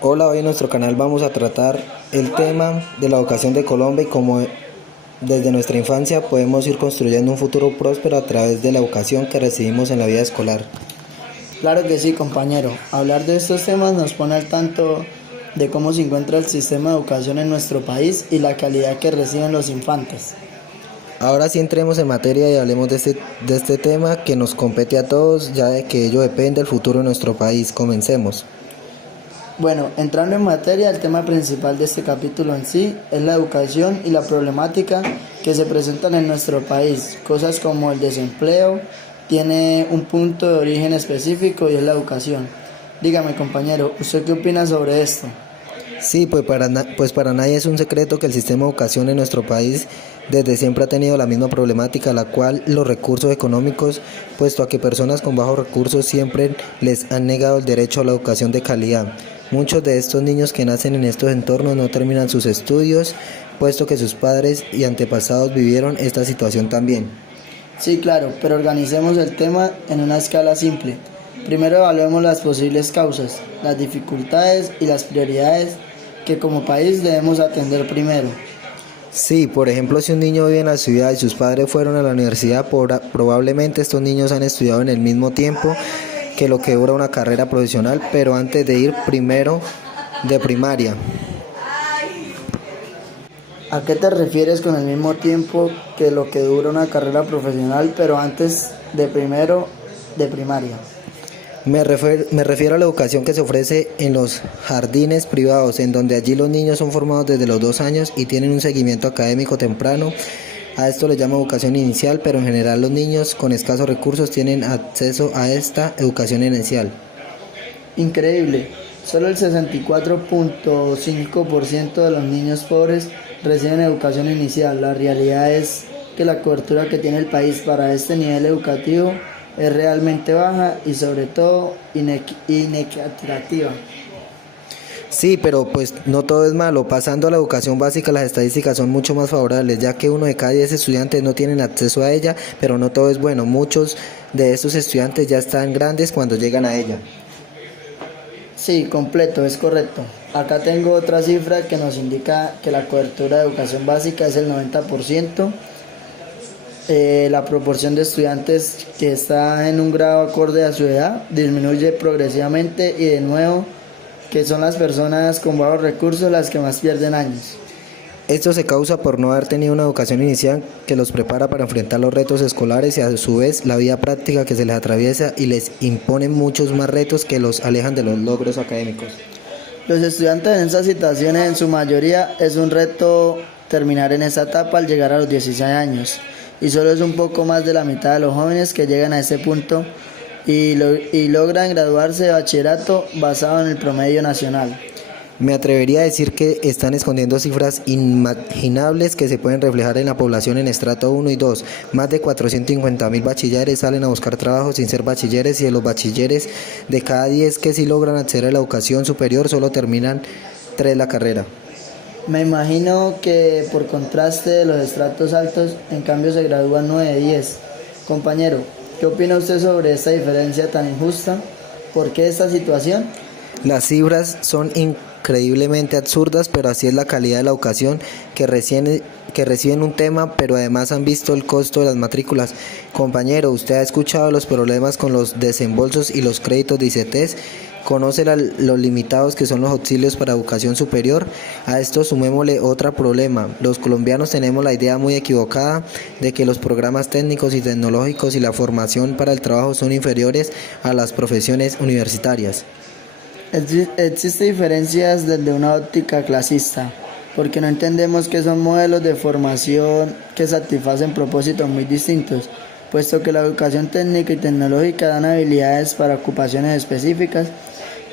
Hola, hoy en nuestro canal vamos a tratar el tema de la educación de Colombia y cómo desde nuestra infancia podemos ir construyendo un futuro próspero a través de la educación que recibimos en la vida escolar. Claro que sí, compañero. Hablar de estos temas nos pone al tanto de cómo se encuentra el sistema de educación en nuestro país y la calidad que reciben los infantes. Ahora sí entremos en materia y hablemos de este tema que nos compete a todos, ya de que ello depende del futuro de nuestro país. Comencemos. Bueno, entrando en materia, el tema principal de este capítulo en sí es la educación y la problemática que se presentan en nuestro país. Cosas como el desempleo tiene un punto de origen específico y es la educación. Dígame, compañero, ¿usted qué opina sobre esto? Sí, pues para nadie es un secreto que el sistema de educación en nuestro país desde siempre ha tenido la misma problemática, la cual los recursos económicos, puesto a que personas con bajos recursos siempre les han negado el derecho a la educación de calidad. Muchos de estos niños que nacen en estos entornos no terminan sus estudios, puesto que sus padres y antepasados vivieron esta situación también. Sí, claro, pero organicemos el tema en una escala simple. Primero evaluemos las posibles causas, las dificultades y las prioridades que como país debemos atender primero. Sí, por ejemplo, si un niño vive en la ciudad y sus padres fueron a la universidad, probablemente estos niños han estudiado en el mismo tiempo que lo que dura una carrera profesional, pero antes de ir primero de primaria. ¿A qué te refieres con el mismo tiempo que lo que dura una carrera profesional, pero antes de primero de primaria? Me refiero a la educación que se ofrece en los jardines privados, en donde allí los niños son formados desde los 2 años y tienen un seguimiento académico temprano. A esto le llama educación inicial, pero en general los niños con escasos recursos tienen acceso a esta educación inicial. Increíble, solo el 64.5% de los niños pobres reciben educación inicial. La realidad es que la cobertura que tiene el país para este nivel educativo es realmente baja y sobre todo inequitativa. Sí, pero pues no todo es malo. Pasando a la educación básica, las estadísticas son mucho más favorables, ya que 1 de cada 10 estudiantes no tienen acceso a ella, pero no todo es bueno. Muchos de estos estudiantes ya están grandes cuando llegan a ella. Sí, completo, es correcto. Acá tengo otra cifra que nos indica que la cobertura de educación básica es el 90%. La proporción de estudiantes que está en un grado acorde a su edad disminuye progresivamente y de nuevo que son las personas con bajos recursos las que más pierden años. Esto se causa por no haber tenido una educación inicial que los prepara para enfrentar los retos escolares y a su vez la vida práctica que se les atraviesa y les impone muchos más retos que los alejan de los logros académicos. Los estudiantes en esas situaciones en su mayoría es un reto terminar en esa etapa al llegar a los 16 años y solo es un poco más de la mitad de los jóvenes que llegan a ese punto y logran graduarse de bachillerato basado en el promedio nacional. Me atrevería a decir que están escondiendo cifras inimaginables que se pueden reflejar en la población en estrato 1 y 2. Más de 450.000 bachilleres salen a buscar trabajo sin ser bachilleres y de los bachilleres de cada 10 que sí logran acceder a la educación superior solo terminan 3 la carrera. Me imagino que por contraste de los estratos altos, en cambio se gradúan 9 de 10. Compañero, ¿qué opina usted sobre esta diferencia tan injusta? ¿Por qué esta situación? Las cifras son increíblemente absurdas, pero así es la calidad de la educación que reciben un tema, pero además han visto el costo de las matrículas. Compañero, usted ha escuchado los problemas con los desembolsos y los créditos de ICETEX, conoce los limitados que son los auxilios para educación superior. A esto sumémosle otro problema. Los colombianos tenemos la idea muy equivocada de que los programas técnicos y tecnológicos y la formación para el trabajo son inferiores a las profesiones universitarias. Existen diferencias desde una óptica clasista, porque no entendemos que son modelos de formación que satisfacen propósitos muy distintos, puesto que la educación técnica y tecnológica dan habilidades para ocupaciones específicas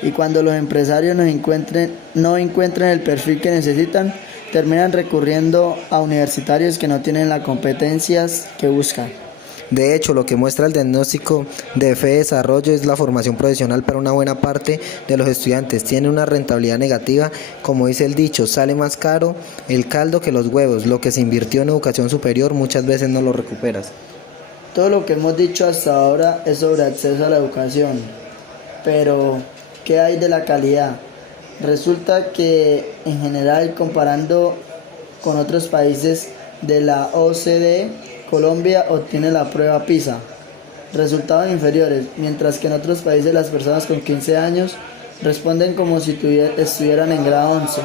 y cuando los empresarios no encuentren el perfil que necesitan, terminan recurriendo a universitarios que no tienen las competencias que buscan. De hecho, lo que muestra el diagnóstico de FE Desarrollo es la formación profesional para una buena parte de los estudiantes. Tiene una rentabilidad negativa, como dice el dicho, sale más caro el caldo que los huevos. Lo que se invirtió en educación superior muchas veces no lo recuperas. Todo lo que hemos dicho hasta ahora es sobre acceso a la educación, pero ¿qué hay de la calidad? Resulta que en general, comparando con otros países de la OCDE, Colombia obtiene la prueba PISA resultados inferiores, mientras que en otros países las personas con 15 años responden como si estuvieran en grado 11.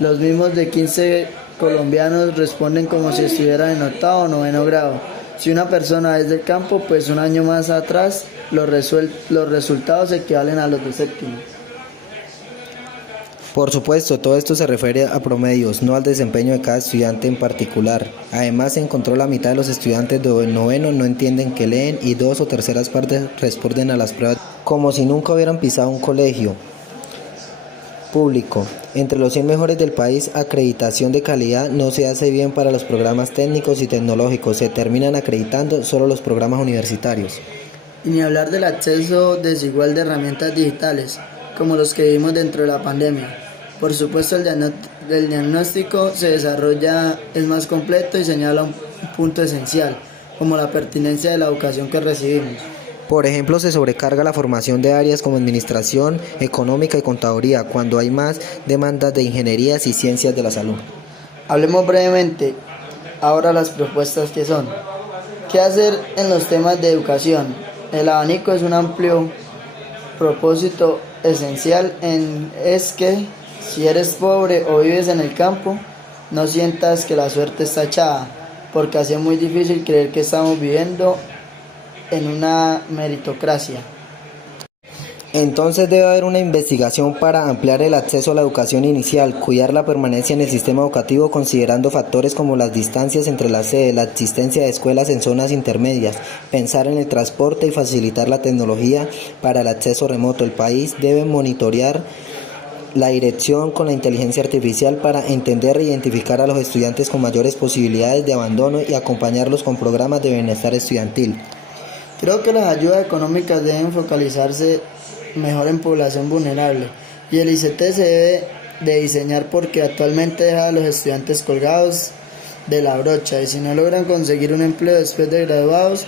Los mismos de 15 colombianos responden como si estuvieran en octavo o noveno grado. Si una persona es del campo, pues un año más atrás los resultados equivalen a los de séptimo. Por supuesto, todo esto se refiere a promedios, no al desempeño de cada estudiante en particular. Además, se encontró la mitad de los estudiantes de noveno no entienden que leen y 2 o terceras partes responden a las pruebas como si nunca hubieran pisado un colegio público. Entre los 100 mejores del país, acreditación de calidad no se hace bien para los programas técnicos y tecnológicos, se terminan acreditando solo los programas universitarios. Y ni hablar del acceso desigual de herramientas digitales, como los que vimos dentro de la pandemia. Por supuesto, el diagnóstico se desarrolla, es más completo y señala un punto esencial, como la pertinencia de la educación que recibimos. Por ejemplo, se sobrecarga la formación de áreas como administración, económica y contaduría, cuando hay más demandas de ingenierías y ciencias de la salud. Hablemos brevemente ahora las propuestas que son. ¿Qué hacer en los temas de educación? El abanico es un amplio propósito esencial es que si eres pobre o vives en el campo, no sientas que la suerte está echada, porque así es muy difícil creer que estamos viviendo en una meritocracia. Entonces debe haber una investigación para ampliar el acceso a la educación inicial, cuidar la permanencia en el sistema educativo considerando factores como las distancias entre las sedes, la existencia de escuelas en zonas intermedias, pensar en el transporte y facilitar la tecnología para el acceso remoto. El país debe monitorear la dirección con la inteligencia artificial para entender e identificar a los estudiantes con mayores posibilidades de abandono y acompañarlos con programas de bienestar estudiantil. Creo que las ayudas económicas deben focalizarse mejor en población vulnerable y el ICT se debe de diseñar porque actualmente deja a los estudiantes colgados de la brocha y si no logran conseguir un empleo después de graduados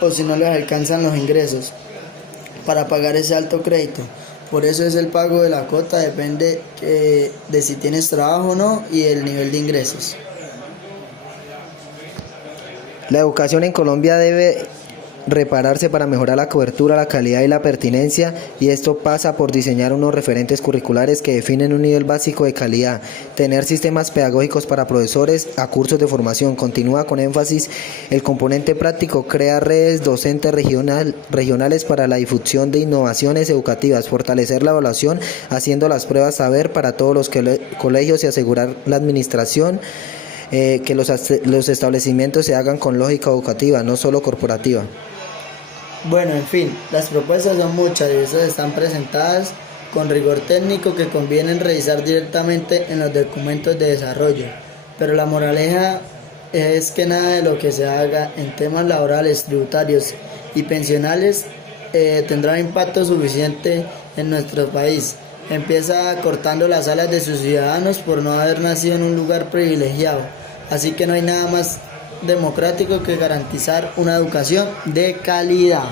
o si no les alcanzan los ingresos para pagar ese alto crédito. Por eso es el pago de la cuota, depende de si tienes trabajo o no y el nivel de ingresos. La educación en Colombia debe repararse para mejorar la cobertura, la calidad y la pertinencia, y esto pasa por diseñar unos referentes curriculares que definen un nivel básico de calidad, tener sistemas pedagógicos para profesores a cursos de formación, continúa con énfasis el componente práctico, crea redes docentes regionales para la difusión de innovaciones educativas, fortalecer la evaluación haciendo las pruebas saber para todos los colegios y asegurar la administración, que los establecimientos se hagan con lógica educativa, no solo corporativa. Bueno, en fin, las propuestas son muchas y esas están presentadas con rigor técnico que conviene revisar directamente en los documentos de desarrollo, pero la moraleja es que nada de lo que se haga en temas laborales, tributarios y pensionales tendrá impacto suficiente en nuestro país. Empieza cortando las alas de sus ciudadanos por no haber nacido en un lugar privilegiado, así que no hay nada más democrático que garantizar una educación de calidad.